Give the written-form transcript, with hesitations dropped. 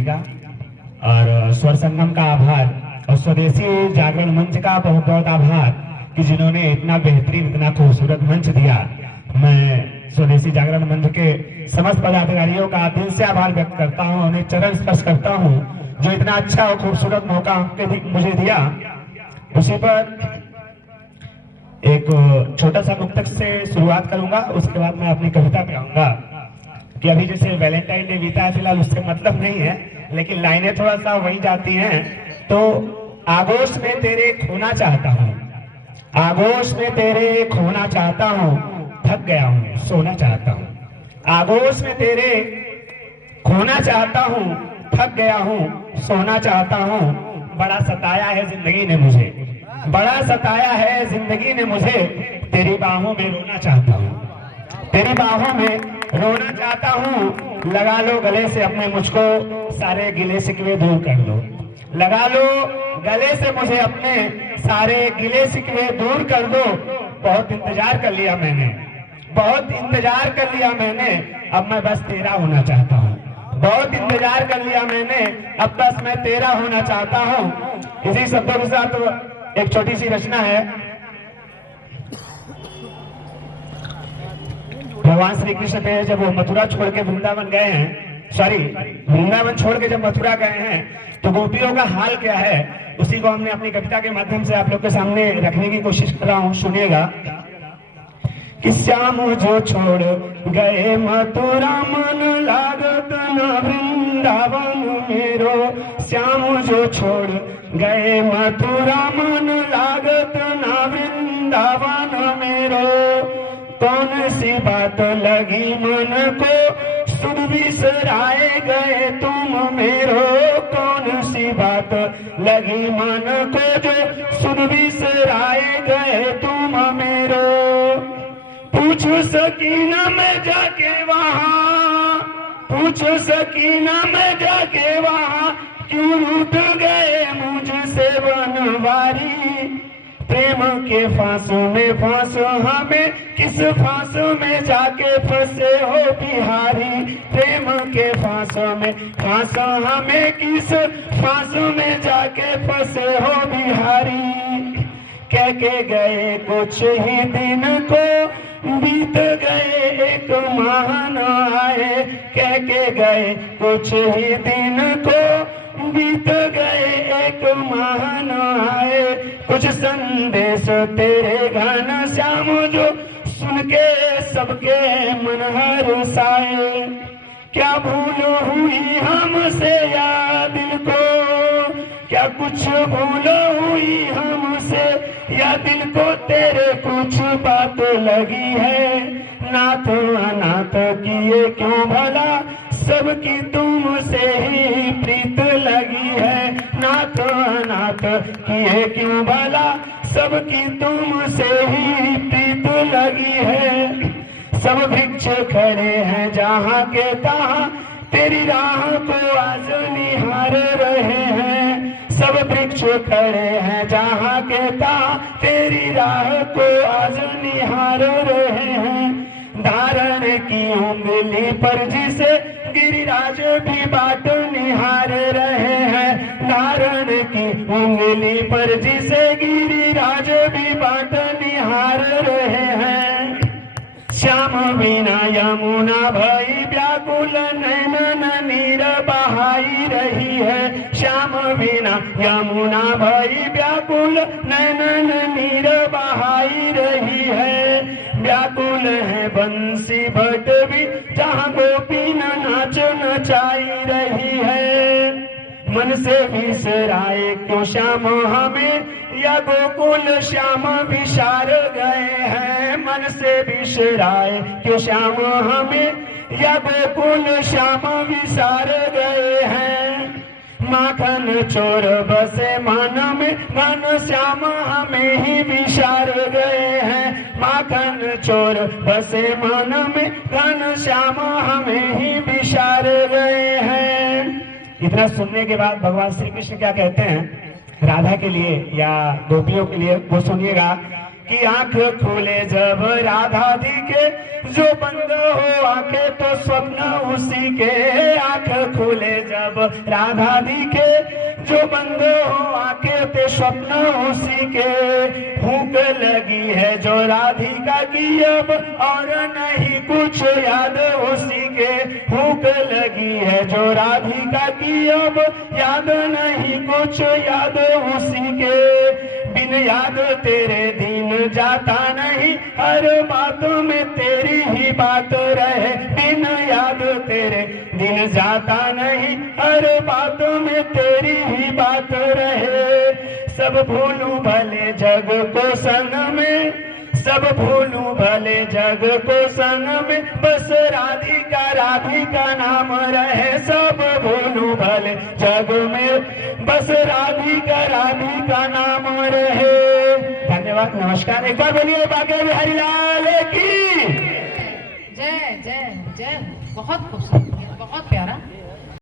जी का और स्वर संगम का आभार और स्वदेशी जागरण मंच का बहुत बहुत आभार कि जिन्होंने इतना बेहतरीन इतना खूबसूरत मंच दिया। मैं स्वदेशी जागरण मंच के समस्त पदाधिकारियों का दिल से आभार व्यक्त करता हूं, उन्हें चरण स्पर्श करता हूं जो इतना अच्छा और खूबसूरत मौका मुझे दिया। उसी पर एक छोटा सा मुक्तक से शुरुआत करूंगा, उसके बाद मैं अपनी कविता पे आऊंगा कि अभी जैसे वैलेंटाइन डे बीता है, फिलहाल उससे मतलब नहीं है, लेकिन लाइनें थोड़ा सा वही जाती हैं। तो आगोश में तेरे खोना चाहता हूँ, आगोश में तेरे खोना चाहता हूँ, थक गया हूँ सोना चाहता हूँ। आगोश में तेरे खोना चाहता हूँ, थक गया हूँ सोना चाहता हूँ। बड़ा सताया है जिंदगी ने मुझे, बड़ा सताया है जिंदगी ने मुझे, तेरी बाहों में रोना चाहता हूँ, तेरी बाहों में रोना चाहता हूँ। लगा लो गले से अपने मुझको, सारे गिले शिकवे दूर कर लो। लगा लो गले से मुझे अपने, सारे गिले शिकवे दूर कर दो। बहुत इंतजार कर लिया मैंने, बहुत इंतजार कर लिया मैंने, अब मैं बस तेरा होना चाहता हूँ। बहुत इंतजार कर लिया मैंने, अब बस मैं तेरा होना चाहता हूँ। इसी शब्दों के साथ एक छोटी सी रचना है। भगवान श्री कृष्ण पे जब वो मथुरा छोड़ के वृंदावन गए हैं, सॉरी वृंदावन छोड़ के जब मथुरा गए हैं, तो गोपियों का हाल क्या है, उसी को हमने अपनी कविता के माध्यम से आप लोग के सामने रखने की कोशिश कर रहा हूँ। सुनिएगा कि श्याम जो छोड़ गए मथुरा, मन लागत न वृंदावन मेरो। श्याम जो छोड़ गए मथुरा, मन लागत न वृंदावन मेरो। कौन सी बात लगी मन को, सुध बिसराए गए तुम मेरो। कौन सी बात लगी मन को, जो सुध बिसराए गए तुम मेरो। पूछ सकी न मैं जाके वहाँ, पूछ सकी न मैं जाके वहाँ, क्यों रूठ गए मुझसे बनवारी। प्रेम के फांसों में फांसो हमें, किस फांसों में जाके फंसे हो बिहारी। प्रेम के फांसों में फांसो हमें, किस फांसों में जाके फंसे हो बिहारी। कह के गए कुछ ही दिन को, बीत गए एक माह न आए। कह के गए कुछ ही दिन को, बीत गए एक माह न आए। कुछ संदेश तेरे घन श्याम, जो सुन के सबके मन हर्षाए। क्या भूल हुई हमसे या दिल को, क्या कुछ भूल हुई हमसे या दिल को, तेरे कुछ बात लगी है। नाथ अनाथ किए क्यों भला, सबकी तुमसे ही प्रीत लगी है। नाथ अनाथ किए क्यों भला, सबकी तुमसे ही प्रीत लगी है। सब वृक्ष खड़े हैं जहाँ के तहाँ, तेरी राह को आज निहार रहे हैं। सब वृक्ष खड़े हैं जहाँ के तहाँ, तेरी राह को आज निहार रहे हैं। धारण की उंगली पर जिसे गिरिराज भी बाट निहार रहे हैं। धारण की उंगली पर जिसे गिरिराज भी बाट निहार रहे हैं। श्याम बिना यमुना भई व्याकुल, नैनन नीर बहाई रही है। श्याम बिना यमुना भई व्याकुल, नैनन नीर बहाई रही है। व्याकुल है बंसी भट भी, जहाँ गोपी नाच नचाई रही है। मन से बिसराए क्यों श्याम हमें, या गोकुल श्याम विसार गए हैं। मन से बिसराए क्यों श्याम हमें, या गोकुल श्याम विसार गए हैं। माखन चोर बसे मन में, घन श्याम हमें ही विसार गए हैं। माखन चोर बसे मन में, घन श्याम हमें ही विसार गए हैं। इतना सुनने के बाद भगवान श्री कृष्ण क्या कहते हैं राधा के लिए या गोपियों के लिए, वो सुनिएगा कि आंख खोले जब राधा दिखे, जो बंद हो आंखें तो स्वप्न उसी के। आंख खोले जब राधा दिखे, जो बंद हो आंखें तो स्वप्न उसी के। भूख लगी है जो राधिका की अब, और नहीं कुछ याद उसी के। भूख लगी है जो राधिका की अब, याद नहीं कुछ याद उसी के। बिन याद तेरे दिन जाता नहीं, हर बात में तेरी ही बात रहे। बिन याद तेरे दिन जाता नहीं, हर बात में तेरी ही बात रहे। सब भूलूं भले जग को संग में, सब भूलूं भले जग को संग में, बस राधिका राधिका नाम रहे। सब भूलूं भले जग में, बस राधिका राधिका नाम रहे। धन्यवाद, नमस्कार। एक बार बोलिए बांके बिहारी लाल की जय जय जय। बहुत खूबसूरत।